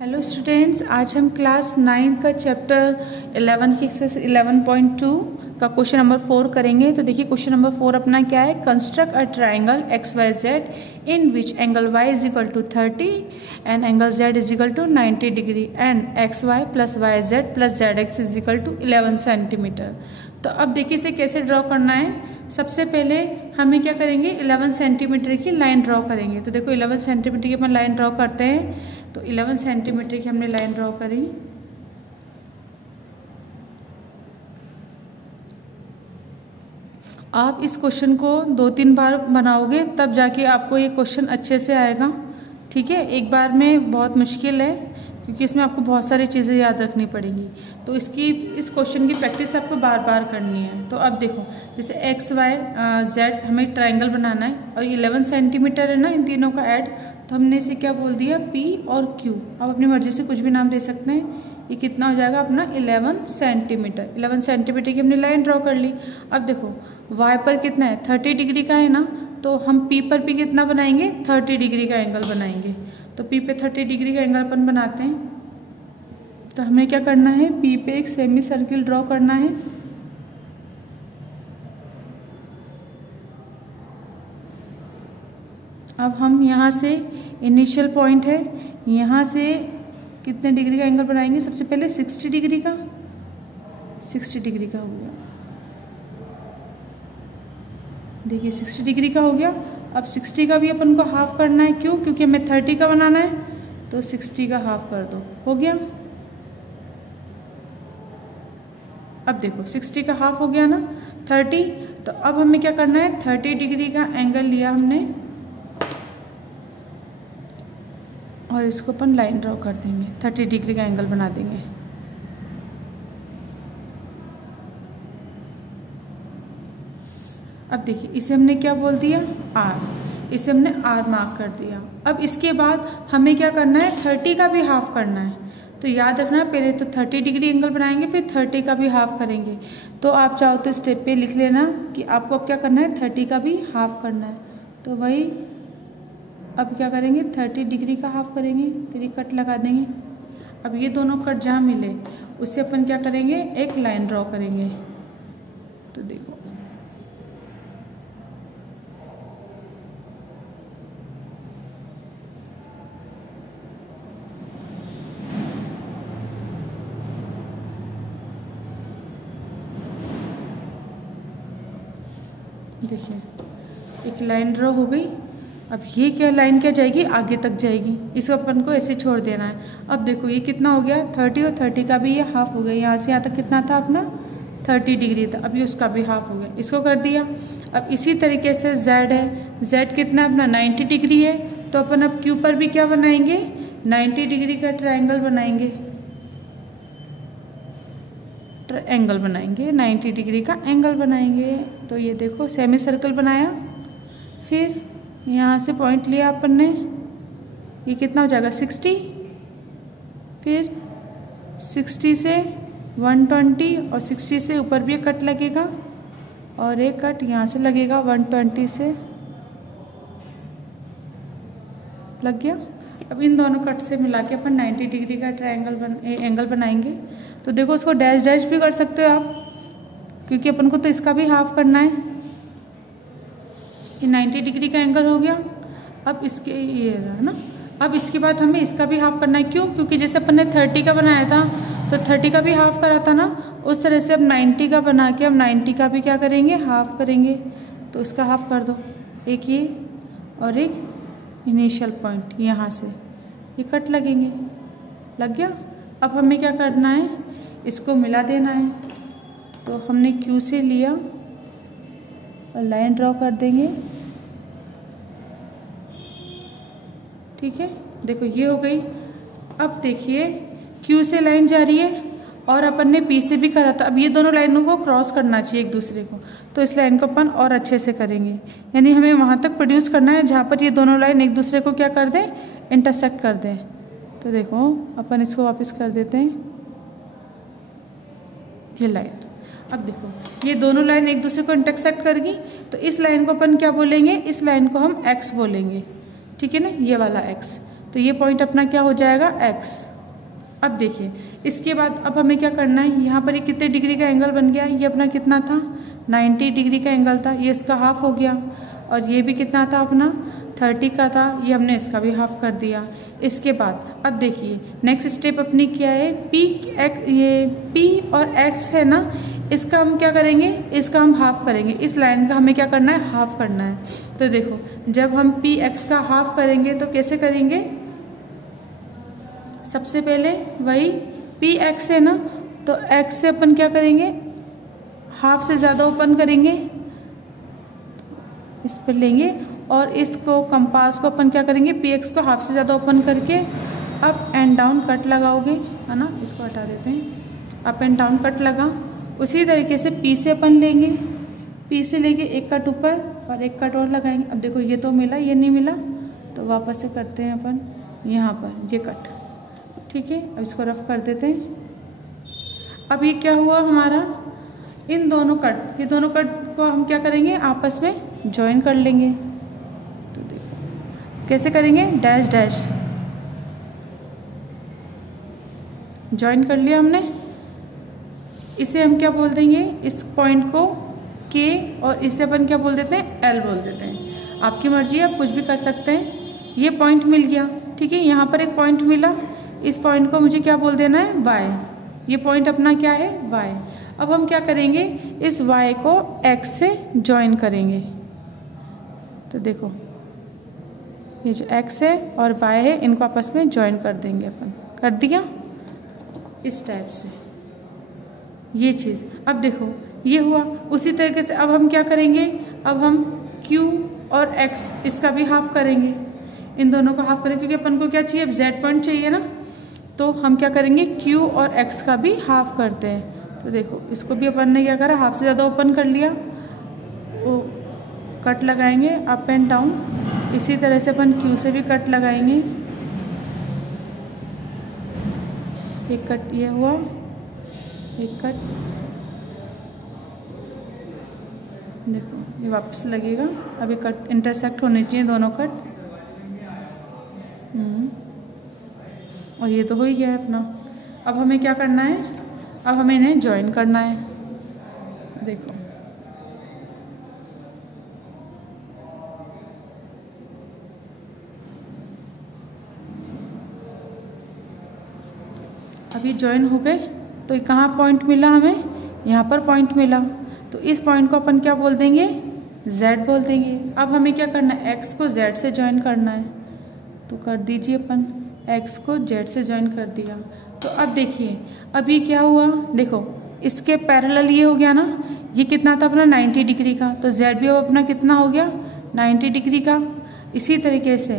Hello students, आज हम class 9 का चैप्टर 11 की एक्सरसाइज 11.2 का क्वेश्चन नंबर 4 करेंगे। तो देखिए क्वेश्चन नंबर 4 अपना क्या है। Construct a triangle XYZ in which angle y is equal to 30 and angle z is equal to 90 degree and XY plus YZ plus ZX is equal to 11 centimetre. तो अब देखिए इसे कैसे ड्रॉ करना है। सबसे पहले हमें क्या करेंगे, 11 सेंटीमीटर की लाइन ड्रॉ करेंगे। तो देखो 11 सेंटीमीटर की अपन लाइन ड्रॉ करते हैं। तो 11 सेंटीमीटर की हमने लाइन ड्रॉ करी। आप इस क्वेश्चन को 2-3 बार बनाओगे तब जाके आपको ये क्वेश्चन अच्छे से आएगा। ठीक है, एक बार में बहुत मुश्किल है क्योंकि इसमें आपको बहुत सारी चीज़ें याद रखनी पड़ेंगी। तो इस क्वेश्चन की प्रैक्टिस आपको बार बार करनी है। तो अब देखो जैसे XY Z हमें ट्राइंगल बनाना है और 11 सेंटीमीटर है ना, इन तीनों का ऐड। तो हमने इसे क्या बोल दिया, P और Q। अब अपनी मर्जी से कुछ भी नाम दे सकते हैं। ये कितना हो जाएगा अपना 11 सेंटीमीटर। 11 सेंटीमीटर की हमने लाइन ड्रॉ कर ली। अब देखो Y पर कितना है, 30 डिग्री का है ना, तो हम P पर भी कितना बनाएंगे, 30 डिग्री का एंगल बनाएंगे। तो P पे 30 डिग्री का एंगल अपन बनाते हैं। तो हमें क्या करना है, P पे एक सेमी सर्किल ड्रॉ करना है। अब हम यहाँ से इनिशियल पॉइंट है, यहाँ से कितने डिग्री का एंगल बनाएंगे। सबसे पहले 60 डिग्री का, 60 डिग्री का हो गया। देखिए 60 डिग्री का हो गया। अब 60 का भी अपन को हाफ करना है। क्यों? क्योंकि हमें 30 का बनाना है। तो 60 का हाफ कर दो, हो गया। अब देखो 60 का हाफ हो गया ना, 30। तो अब हमें क्या करना है, 30 डिग्री का एंगल लिया हमने और इसको अपन लाइन ड्रॉ कर देंगे, 30 डिग्री का एंगल बना देंगे। अब देखिए इसे हमने क्या बोल दिया, R। इसे हमने R मार्क कर दिया। अब इसके बाद हमें क्या करना है, 30 का भी हाफ करना है। तो याद रखना, पहले तो 30 डिग्री एंगल बनाएंगे, फिर 30 का भी हाफ करेंगे। तो आप चाहो तो स्टेप पे लिख लेना कि आपको अब क्या करना है, 30 का भी हाफ करना है। तो वही अब क्या करेंगे, 30 डिग्री का हाफ करेंगे, फिर ये कट लगा देंगे। अब ये दोनों कट जहाँ मिले उससे अपन क्या करेंगे, एक लाइन ड्रॉ करेंगे। तो देखो देखिए एक लाइन ड्रॉ हो गई। अब ये क्या लाइन क्या जाएगी, आगे तक जाएगी। इसको अपन को ऐसे छोड़ देना है। अब देखो ये कितना हो गया, 30 और 30 का भी ये हाफ हो गया। यहाँ से यहाँ तक कितना था अपना, 30 डिग्री था। अब ये उसका भी हाफ हो गया, इसको कर दिया। अब इसी तरीके से Z है, Z कितना अपना 90 डिग्री है। तो अपन अब Q पर भी क्या बनाएंगे, 90 डिग्री का ट्राइंगल बनाएंगे, एंगल बनाएंगे, 90 डिग्री का एंगल बनाएंगे। तो ये देखो सेमी सर्कल बनाया, फिर यहाँ से पॉइंट लिया अपन ने, ये कितना हो जाएगा 60, फिर 60 से 120 और 60 से ऊपर भी एक कट लगेगा और एक कट यहाँ से लगेगा 120 से, लग गया। अब इन दोनों कट से मिला के अपन 90 डिग्री का एंगल बनाएंगे। तो देखो उसको डैश डैश भी कर सकते हो आप, क्योंकि अपन को तो इसका भी हाफ करना है। ये 90 डिग्री का एंगल हो गया। अब इसके ये रहा ना, अब इसके बाद हमें इसका भी हाफ करना है। क्यों? क्योंकि जैसे अपन ने 30 का बनाया था तो 30 का भी हाफ करा था ना, उस तरह से अब 90 का बना के अब 90 का भी क्या करेंगे, हाफ करेंगे। तो इसका हाफ कर दो, एक ये और एक इनिशियल पॉइंट, यहाँ से ये कट लगेंगे, लग गया। अब हमें क्या करना है, इसको मिला देना है। तो हमने Q से लिया और लाइन ड्रॉ कर देंगे। ठीक है, देखो ये हो गई। अब देखिए Q से लाइन जा रही है और अपन ने P से भी करा था। अब ये दोनों लाइनों को क्रॉस करना चाहिए एक दूसरे को। तो इस लाइन को अपन और अच्छे से करेंगे, यानी हमें वहाँ तक प्रोड्यूस करना है जहाँ पर ये दोनों लाइन एक दूसरे को क्या कर दें, इंटरसेक्ट कर दें। तो देखो अपन इसको वापस कर देते हैं, ये लाइन। अब देखो ये दोनों लाइन एक दूसरे को इंटरसेक्ट करेगी। तो इस लाइन को अपन क्या बोलेंगे, इस लाइन को हम X बोलेंगे। ठीक है ना, ये वाला X। तो तो ये पॉइंट अपना क्या हो जाएगा x। अब देखिए इसके बाद अब हमें क्या करना है, यहाँ पर ये कितने डिग्री का एंगल बन गया, ये अपना कितना था 90 डिग्री का एंगल था, ये इसका हाफ हो गया। और ये भी कितना था अपना 30 का था, ये हमने इसका भी हाफ कर दिया। इसके बाद अब देखिए नेक्स्ट स्टेप अपनी क्या है, ये P और X है ना, इसका हम क्या करेंगे, इसका हम हाफ करेंगे। इस लाइन का हमें क्या करना है, हाफ करना है। तो देखो जब हम PX का हाफ करेंगे तो कैसे करेंगे, सबसे पहले वही PX है ना, तो X से अपन क्या करेंगे, हाफ से ज़्यादा ओपन करेंगे, इस पर लेंगे और इसको कंपास को अपन क्या करेंगे, PX को हाफ से ज़्यादा ओपन करके अप एंड डाउन कट लगाओगे, है ना। इसको हटा देते हैं, अप एंड डाउन कट लगा। उसी तरीके से P से अपन लेंगे, P से लेके एक कट ऊपर और एक कट और लगाएंगे। अब देखो ये तो मिला, ये नहीं मिला, तो वापस से करते हैं अपन यहाँ पर ये कट, ठीक है। अब इसको रफ कर देते हैं। अब ये क्या हुआ हमारा, इन दोनों कट, ये दोनों कट को हम क्या करेंगे, आपस में ज्वाइन कर लेंगे। तो देखो कैसे करेंगे, डैश डैश ज्वाइन कर लिया हमने। इसे हम क्या बोल देंगे, इस पॉइंट को K और इसे अपन क्या बोल देते हैं, L बोल देते हैं। आपकी मर्जी है, आप कुछ भी कर सकते हैं। ये पॉइंट मिल गया, ठीक है। यहाँ पर एक पॉइंट मिला, इस पॉइंट को मुझे क्या बोल देना है, Y। ये पॉइंट अपना क्या है, Y। अब हम क्या करेंगे, इस Y को X से ज्वाइन करेंगे। तो देखो ये जो X है और Y है, इनको आपस में ज्वाइन कर देंगे अपन, कर दिया इस टाइप से ये चीज़। अब देखो ये हुआ। उसी तरीके से अब हम क्या करेंगे, अब हम Q और X इसका भी हाफ करेंगे, इन दोनों का हाफ करेंगे, क्योंकि अपन को क्या चाहिए, अब Z पॉइंट चाहिए ना। तो हम क्या करेंगे, Q और X का भी हाफ करते हैं। तो देखो इसको भी अपन ने क्या करा, हाफ से ज़्यादा ओपन कर लिया, वो कट लगाएंगे अप एंड डाउन। इसी तरह से अपन Q से भी कट लगाएंगे, एक कट ये हुआ, एक कट, देखो ये वापस लगेगा। अभी कट इंटरसेक्ट होने चाहिए दोनों कट, और ये तो हो ही गया है अपना। अब हमें क्या करना है, अब हमें इन्हें ज्वाइन करना है। देखो अभी ज्वाइन हो गए। तो कहाँ पॉइंट मिला हमें, यहाँ पर पॉइंट मिला, तो इस पॉइंट को अपन क्या बोल देंगे, Z बोल देंगे। अब हमें क्या करना है, X को Z से ज्वाइन करना है। तो कर दीजिए अपन, X को Z से ज्वाइन कर दिया। तो अब देखिए अब ये क्या हुआ, देखो इसके पैरेलल ये हो गया ना, ये कितना था अपना 90 डिग्री का, तो Z भी अब अपना कितना हो गया 90 डिग्री का। इसी तरीके से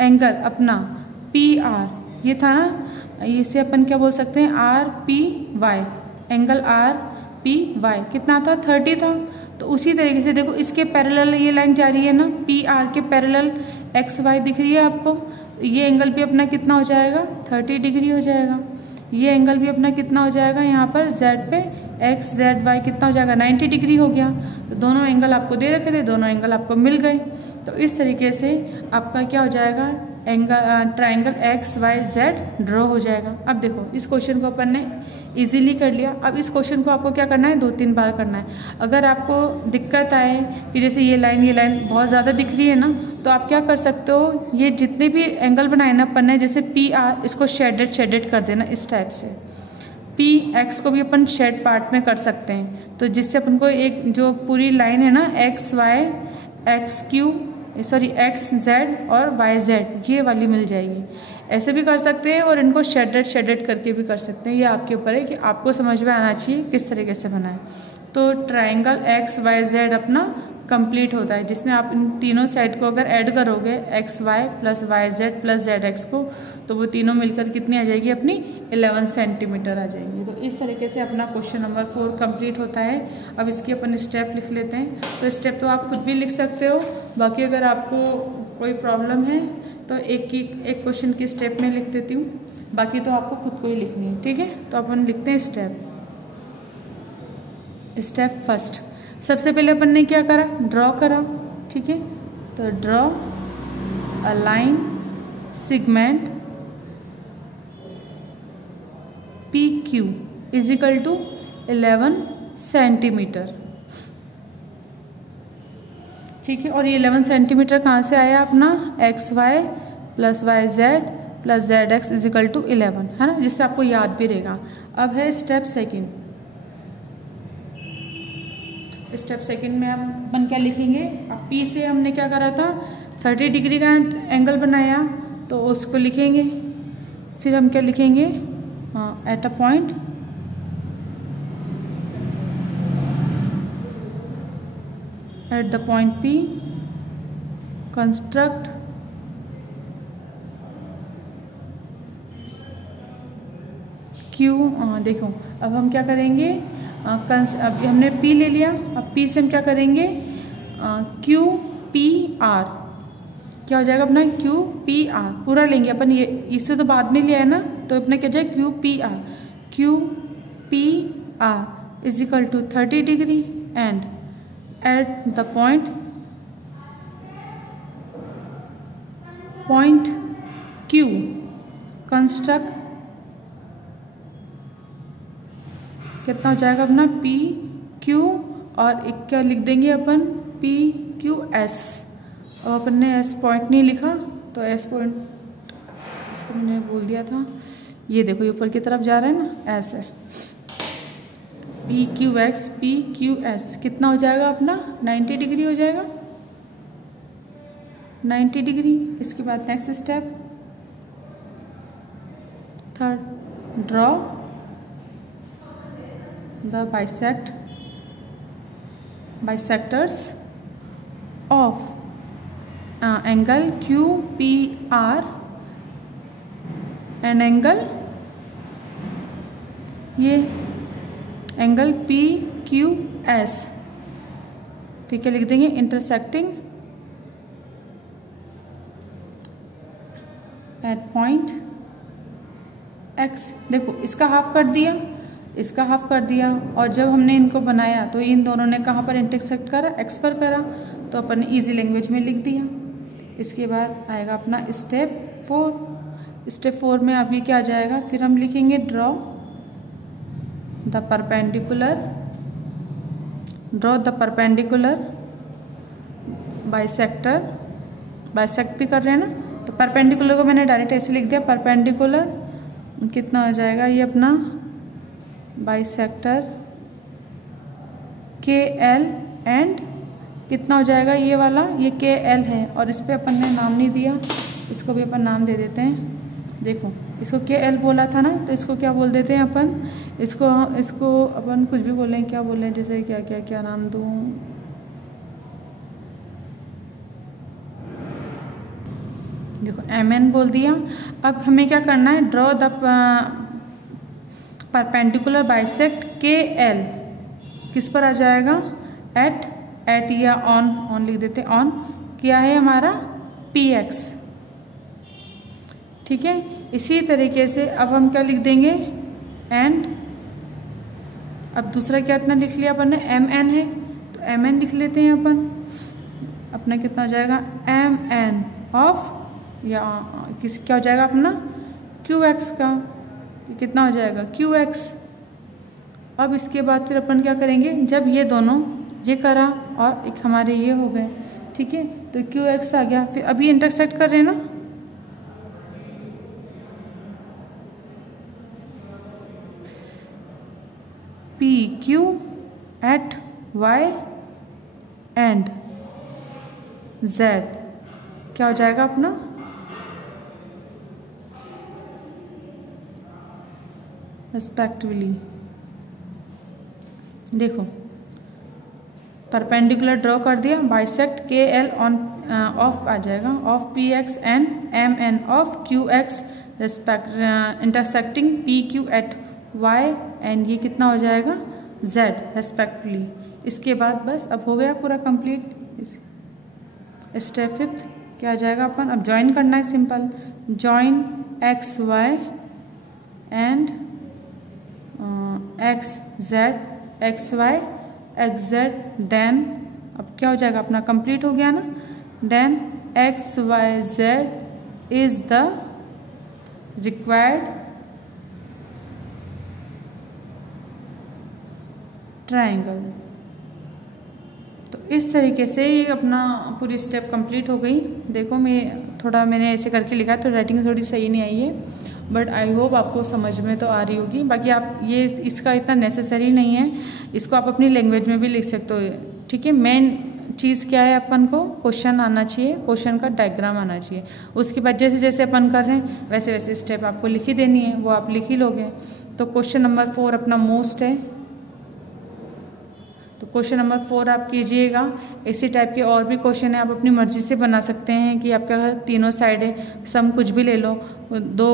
एंगल अपना PR ये था ना, इसे अपन क्या बोल सकते हैं, RPY, एंगल RPY कितना था 30 था। तो उसी तरीके से देखो इसके पैरेलल ये लाइन जा रही है ना, PR के पैरेलल XY दिख रही है आपको, ये एंगल भी अपना कितना हो जाएगा 30 डिग्री हो जाएगा। ये एंगल भी अपना कितना हो जाएगा, यहाँ पर Z पे XZY कितना हो जाएगा 90 डिग्री हो गया। तो दोनों एंगल आपको दे रखे थे, दोनों एंगल आपको मिल गए। तो इस तरीके से आपका क्या हो जाएगा, एंगल ट्राइंगल XYZ ड्रॉ हो जाएगा। अब देखो इस क्वेश्चन को अपन ने इजीली कर लिया। अब इस क्वेश्चन को आपको क्या करना है, 2-3 बार करना है। अगर आपको दिक्कत आए कि जैसे ये लाइन बहुत ज़्यादा दिख रही है ना, तो आप क्या कर सकते हो, ये जितने भी एंगल बनाए ना अपन ने, जैसे PR इसको शेडेड कर देना इस टाइप से। PX को भी अपन शेड पार्ट में कर सकते हैं, तो जिससे अपन को एक जो पूरी लाइन है ना XZ और YZ ये वाली मिल जाएगी। ऐसे भी कर सकते हैं और इनको शेडेड करके भी कर सकते हैं। ये आपके ऊपर है कि आपको समझ में आना चाहिए किस तरीके से बनाएं। तो ट्राइंगल XYZ अपना कंप्लीट होता है, जिसमें आप इन तीनों साइड को अगर ऐड करोगे XY + YZ + ZX को, तो वो तीनों मिलकर कितनी आ जाएगी अपनी 11 सेंटीमीटर आ जाएंगी। तो इस तरीके से अपना क्वेश्चन नंबर 4 कंप्लीट होता है। अब इसकी अपन स्टेप लिख लेते हैं। तो स्टेप तो आप खुद भी लिख सकते हो, बाकी अगर आपको कोई प्रॉब्लम है तो एक क्वेश्चन की स्टेप में लिख देती हूँ, बाकी तो आपको खुद को ही लिखनी है, ठीक है। तो अपन लिखते हैं स्टेप फर्स्ट। सबसे पहले अपन ने क्या करा, ड्रॉ करा, ठीक है। तो draw a line segment P Q is equal to 11 centimetre. ठीक है, और ये 11 सेंटीमीटर कहाँ से आया अपना, X Y plus Y Z plus Z X is equal to 11, है ना, जिससे आपको याद भी रहेगा। अब है स्टेप सेकंड। स्टेप सेकंड में अपन क्या लिखेंगे, अब पी से हमने क्या करा था, 30 डिग्री का एंगल बनाया, तो उसको लिखेंगे। फिर हम क्या लिखेंगे, at a point at the point P construct Q। देखो अब हम क्या करेंगे, अब हमने P ले लिया, अब P से हम क्या करेंगे, Q P R, क्या हो जाएगा अपना Q P R पूरा लेंगे अपन, ये इससे तो बाद में लिया है ना, तो अपना क्या जाए Q P R, Q P R is equal to 30 degree and at the point Q construct कितना हो जाएगा अपना P Q, और एक क्या लिख देंगे अपन P Q S। अब अपन ने S पॉइंट नहीं लिखा, तो S पॉइंट इसको मैंने बोल दिया था, ये देखो ये ऊपर की तरफ जा रहा है ना, S है, P Q x P Q S कितना हो जाएगा अपना 90 डिग्री हो जाएगा, 90 डिग्री। इसके बाद next step third, draw the bisectors of angle Q P R and angle, ये एंगल पी क्यू एस, फिर क्या लिख देंगे, इंटरसेक्टिंग एट पॉइंट एक्स। देखो इसका हाफ कर दिया, इसका हाफ कर दिया, और जब हमने इनको बनाया तो इन दोनों ने कहाँ पर इंटरसेक्ट करा, एक्स पर करा, तो अपन ने ईजी लैंग्वेज में लिख दिया। इसके बाद आएगा अपना स्टेप 4। स्टेप 4 में अभी क्या आ जाएगा, फिर हम लिखेंगे draw the perpendicular bisector, bisect भी कर रहे हैं ना, तो परपेंडिकुलर को मैंने डायरेक्ट ऐसे लिख दिया, परपेंडिकुलर कितना हो जाएगा, ये अपना बाइसेक्टर के एल एंड कितना हो जाएगा, ये वाला ये के एल है, और इस पर अपन ने नाम नहीं दिया, इसको भी अपन नाम दे देते हैं। देखो इसको के एल बोला था ना, तो इसको क्या बोल देते हैं अपन, इसको अपन कुछ भी बोलें, क्या बोलें, जैसे क्या नाम दूँ, देखो एम एन बोल दिया। अब हमें क्या करना है, ड्रॉ द परपेंडिकुलर बाइसेक्ट के एल, किस पर आ जाएगा, एट या ऑन लिख देते, ऑन क्या है हमारा पी एक्स। ठीक है, इसी तरीके से अब हम क्या लिख देंगे, एंड अब दूसरा क्या इतना लिख लिया अपन ने, एम एन है, तो एम एन लिख लेते हैं अपन, अपना कितना हो जाएगा, एम एन ऑफ या क्या हो जाएगा अपना क्यू एक्स का, तो कितना हो जाएगा क्यू एक्स। अब इसके बाद फिर अपन क्या करेंगे, जब ये दोनों ये करा और एक हमारे ये हो गए, ठीक है, तो क्यू एक्स आ गया, फिर अभी इंटरसेक्ट कर रहे हैं ना, P Q at Y and Z क्या हो जाएगा अपना, रेस्पेक्टिवली। देखो परपेंडिकुलर ड्रॉ कर दिया, बाइसेक्ट के एल ऑन ऑफ आ जाएगा, of P X and M N of Q X intersecting P Q at Y and ये कितना हो जाएगा जेड रेस्पेक्टिवली। इसके बाद बस अब हो गया पूरा कंप्लीट। स्टेप 5 क्या आ जाएगा अपन, अब ज्वाइन करना है, simple join X Y and X Z X Y X Z, then अब क्या हो जाएगा अपना कंप्लीट हो गया ना, then X Y Z is the required triangle. तो इस तरीके से ये अपना पूरी स्टेप कंप्लीट हो गई। देखो मैंने ऐसे करके लिखा तो राइटिंग थोड़ी सही नहीं आई है, बट आई होप आपको समझ में तो आ रही होगी। बाकी आप ये इसका इतना नेसेसरी नहीं है, इसको आप अपनी लैंग्वेज में भी लिख सकते हो, ठीक है। मेन चीज़ क्या है, अपन को क्वेश्चन आना चाहिए, क्वेश्चन का डायग्राम आना चाहिए। उसके बाद जैसे जैसे अपन कर रहे हैं वैसे वैसे स्टेप आपको लिख ही देनी है, वो आप लिख ही लोगे। तो क्वेश्चन नंबर 4 अपना मोस्ट है, तो क्वेश्चन नंबर 4 आप कीजिएगा। इसी टाइप के और भी क्वेश्चन है, आप अपनी मर्जी से बना सकते हैं कि आपका तीनों साइड है, सम कुछ भी ले लो, 2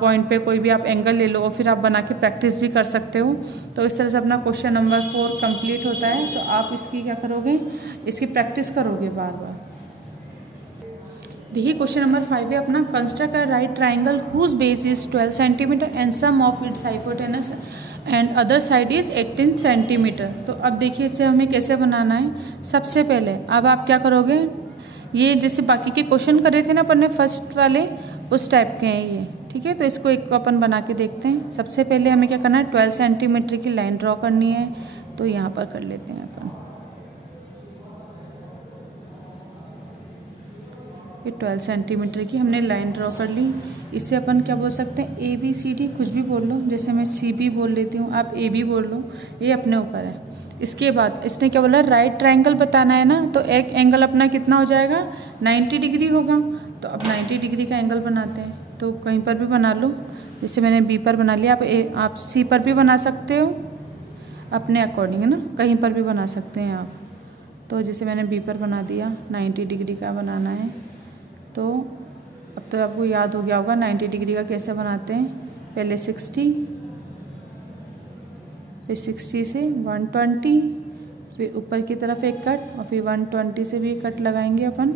पॉइंट पे कोई भी आप एंगल ले लो और फिर आप बना के प्रैक्टिस भी कर सकते हो। तो इस तरह से अपना क्वेश्चन नंबर 4 कंप्लीट होता है। तो आप इसकी क्या करोगे, इसकी प्रैक्टिस करोगे बार बार। देखिए क्वेश्चन नंबर 5 है अपना, construct a right triangle whose base is 12 centimetre and sum of its hypotenuse and other side is 18 centimetre. तो अब देखिए इसे हमें कैसे बनाना है। सबसे पहले अब आप क्या करोगे, ये जैसे बाकी के क्वेश्चन करे थे ना अपन ने फर्स्ट वाले, उस टाइप के हैं ये, ठीक है। तो इसको एक अपन बना के देखते हैं। सबसे पहले हमें क्या करना है, 12 सेंटीमीटर की लाइन ड्रॉ करनी है। तो यहाँ पर कर लेते हैं अपन, ये 12 सेंटीमीटर की हमने लाइन ड्रॉ कर ली। इसे अपन क्या बोल सकते हैं, ABCD कुछ भी बोल लो, जैसे मैं CB बोल लेती हूँ, आप AB बोल लो, ये अपने ऊपर है। इसके बाद इसने क्या बोला, राइट ट्रायंगल बताना है ना, तो एक एंगल अपना कितना हो जाएगा, 90 डिग्री होगा। तो अब 90 डिग्री का एंगल बनाते हैं। तो कहीं पर भी बना लो, जैसे मैंने B पर बना लिया, आप C पर भी बना सकते हो अपने अकॉर्डिंग, है ना, कहीं पर भी बना सकते हैं आप। तो जैसे मैंने B पर बना दिया, 90 डिग्री का बनाना है। तो अब तो आपको याद हो गया होगा 90 डिग्री का कैसे बनाते हैं। पहले 60, फिर 60 से 120, फिर ऊपर की तरफ एक कट और फिर 120 से भी कट लगाएंगे अपन।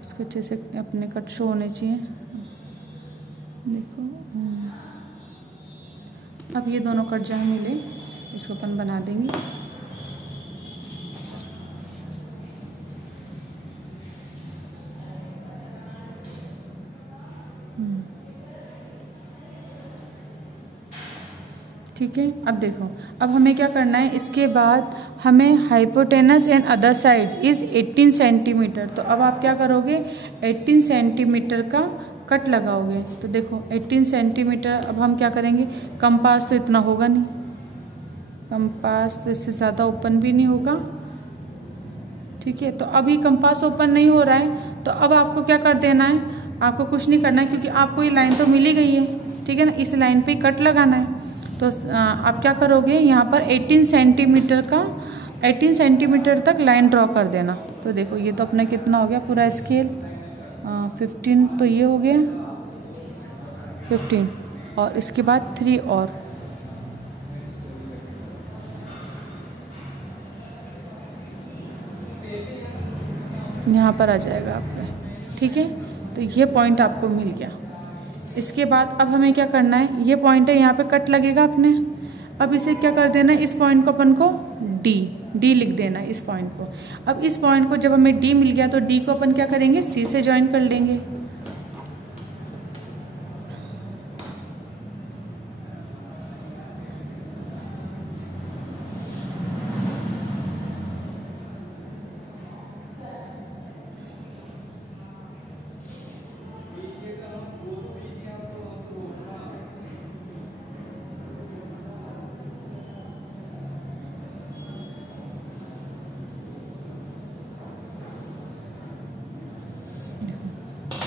इसको अच्छे से अपने कट शो होने चाहिए। देखो अब ये दोनों कट जहाँ मिले इसको अपन बना देंगे। ठीक है। अब देखो, अब हमें क्या करना है, इसके बाद हमें hypotenuse and other side is 18 centimetre. तो अब आप क्या करोगे, 18 सेंटीमीटर का कट लगाओगे। तो देखो 18 सेंटीमीटर, अब हम क्या करेंगे, कंपास तो इतना होगा नहीं, कंपास तो इससे ज़्यादा ओपन भी नहीं होगा, ठीक है। तो अभी कंपास ओपन नहीं हो रहा है, तो अब आपको क्या कर देना है, आपको कुछ नहीं करना है, क्योंकि आपको ये लाइन तो मिल ही गई है, ठीक है ना। इस लाइन पे कट लगाना है। तो आप क्या करोगे, यहाँ पर 18 सेंटीमीटर तक लाइन ड्रॉ कर देना। तो देखो ये तो अपना कितना हो गया पूरा स्केल, 15 तो ये हो गया 15, और इसके बाद 3 और यहाँ पर आ जाएगा आपका, ठीक है। तो ये पॉइंट आपको मिल गया। इसके बाद अब हमें क्या करना है, ये पॉइंट है, यहाँ पे कट लगेगा अपने। अब इसे क्या कर देना है, इस पॉइंट को अपन को डी लिख देना है, इस पॉइंट को। अब इस पॉइंट को जब हमें डी मिल गया तो डी को अपन क्या करेंगे, सी से ज्वाइन कर लेंगे।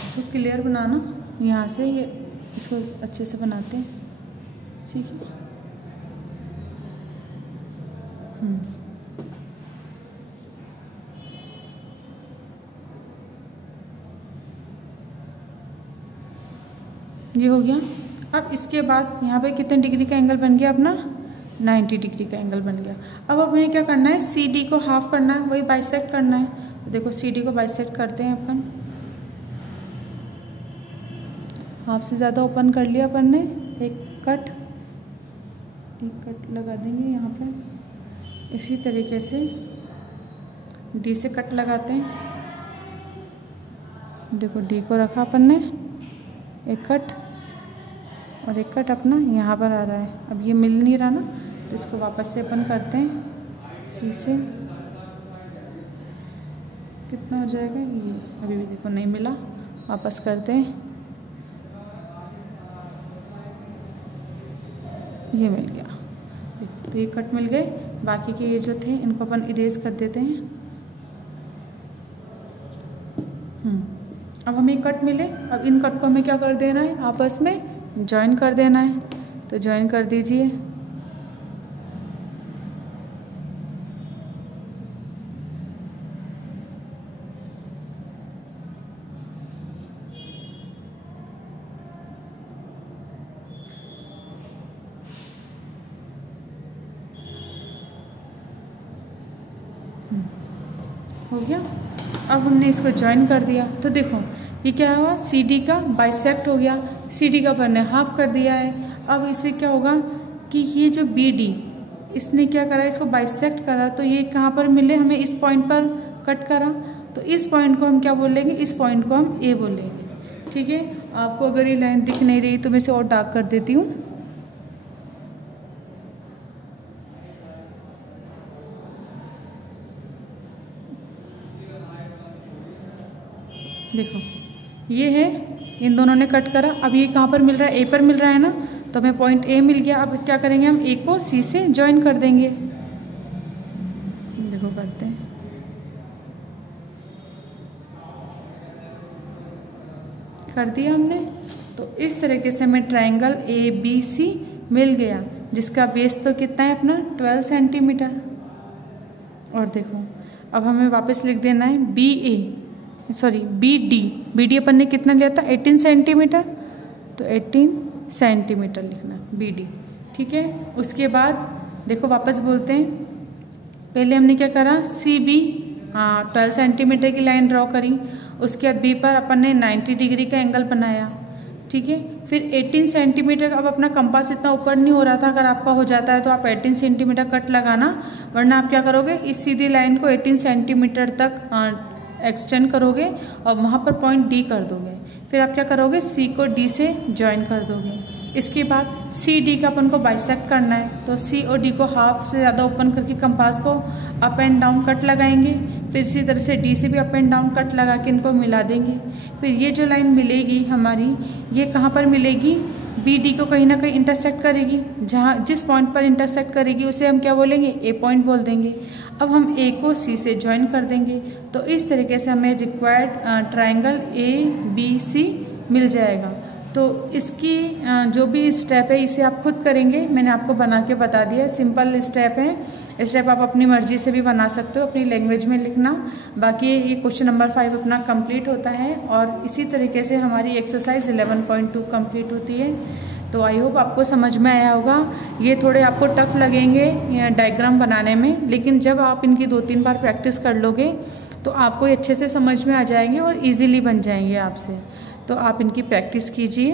इसको क्लियर बनाना, यहाँ से ये इसको अच्छे से बनाते हैं, ठीक है। ये हो गया। अब इसके बाद यहाँ पे कितने डिग्री का एंगल बन गया अपना, 90 डिग्री का एंगल बन गया। अब हमें क्या करना है, CD को हाफ करना है, वही बाइसेक्ट करना है। तो देखो CD को बाइसेक्ट करते हैं अपन, हाफ से ज़्यादा ओपन कर लिया अपन ने, एक कट लगा देंगे यहाँ पे। इसी तरीके से D से कट लगाते हैं, देखो डी को रखा अपन ने, एक कट और एक कट अपना यहाँ पर आ रहा है। अब ये मिल नहीं रहा ना, तो इसको वापस से अपन करते हैं सी से। कितना हो जाएगा ये, अभी भी देखो नहीं मिला, वापस करते हैं, ये मिल गया। देखो तो ये कट मिल गए, बाकी के ये जो थे इनको अपन इरेज कर देते हैं। अब हमें कट मिले, अब इन कट को हमें क्या कर देना है, आपस में ज्वाइन कर देना है। तो ज्वाइन कर दीजिए। हो गया। अब हमने इसको ज्वाइन कर दिया, तो देखो ये क्या हुआ, सी डी का बाइसेक्ट हो गया। सी डी का अपन ने हाफ कर दिया है। अब इसे क्या होगा कि ये जो बी डी इसने क्या करा, इसको बाइसेक्ट करा, तो ये कहाँ पर मिले, हमें इस पॉइंट पर कट करा, तो इस पॉइंट को हम क्या बोलेंगे, इस पॉइंट को हम ए बोलेंगे। ठीक है, आपको अगर ये लाइन दिख नहीं रही तो मैं इसे और डार्क कर देती हूँ। देखो ये है, इन दोनों ने कट करा। अब ये कहाँ पर मिल रहा है, ए पर मिल रहा है ना, तो हमें पॉइंट ए मिल गया। अब क्या करेंगे, हम ए को सी से ज्वाइन कर देंगे। देखो करते हैं, कर दिया हमने। तो इस तरीके से हमें ट्रायंगल ए बी सी मिल गया, जिसका बेस तो कितना है अपना 12 सेंटीमीटर। और देखो अब हमें वापस लिख देना है बी डी अपन ने कितना लिया था 18 सेंटीमीटर, तो 18 सेंटीमीटर लिखना बी डी। ठीक है, उसके बाद देखो वापस बोलते हैं, पहले हमने क्या करा, सी बी 12 सेंटीमीटर की लाइन ड्रॉ करी, उसके बाद बी पर अपन ने 90 डिग्री का एंगल बनाया। ठीक है, फिर 18 सेंटीमीटर, अब अपना कंपास इतना ऊपर नहीं हो रहा था, अगर आपका हो जाता है तो आप 18 सेंटीमीटर कट लगाना, वरना आप क्या करोगे, इस सीधी लाइन को 18 सेंटीमीटर तक एक्सटेंड करोगे और वहाँ पर पॉइंट डी कर दोगे। फिर आप क्या करोगे, सी को डी से ज्वाइन कर दोगे। इसके बाद सी डी का अपन को बाइसेक्ट करना है, तो सी और डी को हाफ से ज़्यादा ओपन करके कंपास को अप एंड डाउन कट लगाएंगे। फिर इसी तरह से डी से भी अप एंड डाउन कट लगा के इनको मिला देंगे। फिर ये जो लाइन मिलेगी हमारी, ये कहाँ पर मिलेगी, बी डी को कहीं ना कहीं इंटरसेक्ट करेगी। जिस पॉइंट पर इंटरसेक्ट करेगी उसे हम क्या बोलेंगे, ए पॉइंट बोल देंगे। अब हम ए को सी से ज्वाइन कर देंगे, तो इस तरीके से हमें required triangle A B C मिल जाएगा। तो इसकी जो भी स्टेप है इसे आप खुद करेंगे, मैंने आपको बना के बता दिया, सिंपल स्टेप है। स्टेप आप अपनी मर्जी से भी बना सकते हो, अपनी लैंग्वेज में लिखना। बाकी ये क्वेश्चन नंबर 5 अपना कंप्लीट होता है और इसी तरीके से हमारी एक्सरसाइज 11.2 कंप्लीट होती है। तो आई होप आपको समझ में आया होगा। ये थोड़े आपको टफ लगेंगे डायग्राम बनाने में, लेकिन जब आप इनकी 2-3 बार प्रैक्टिस कर लोगे तो आपको अच्छे से समझ में आ जाएंगे और इजीली बन जाएंगे आपसे। तो आप इनकी प्रैक्टिस कीजिए।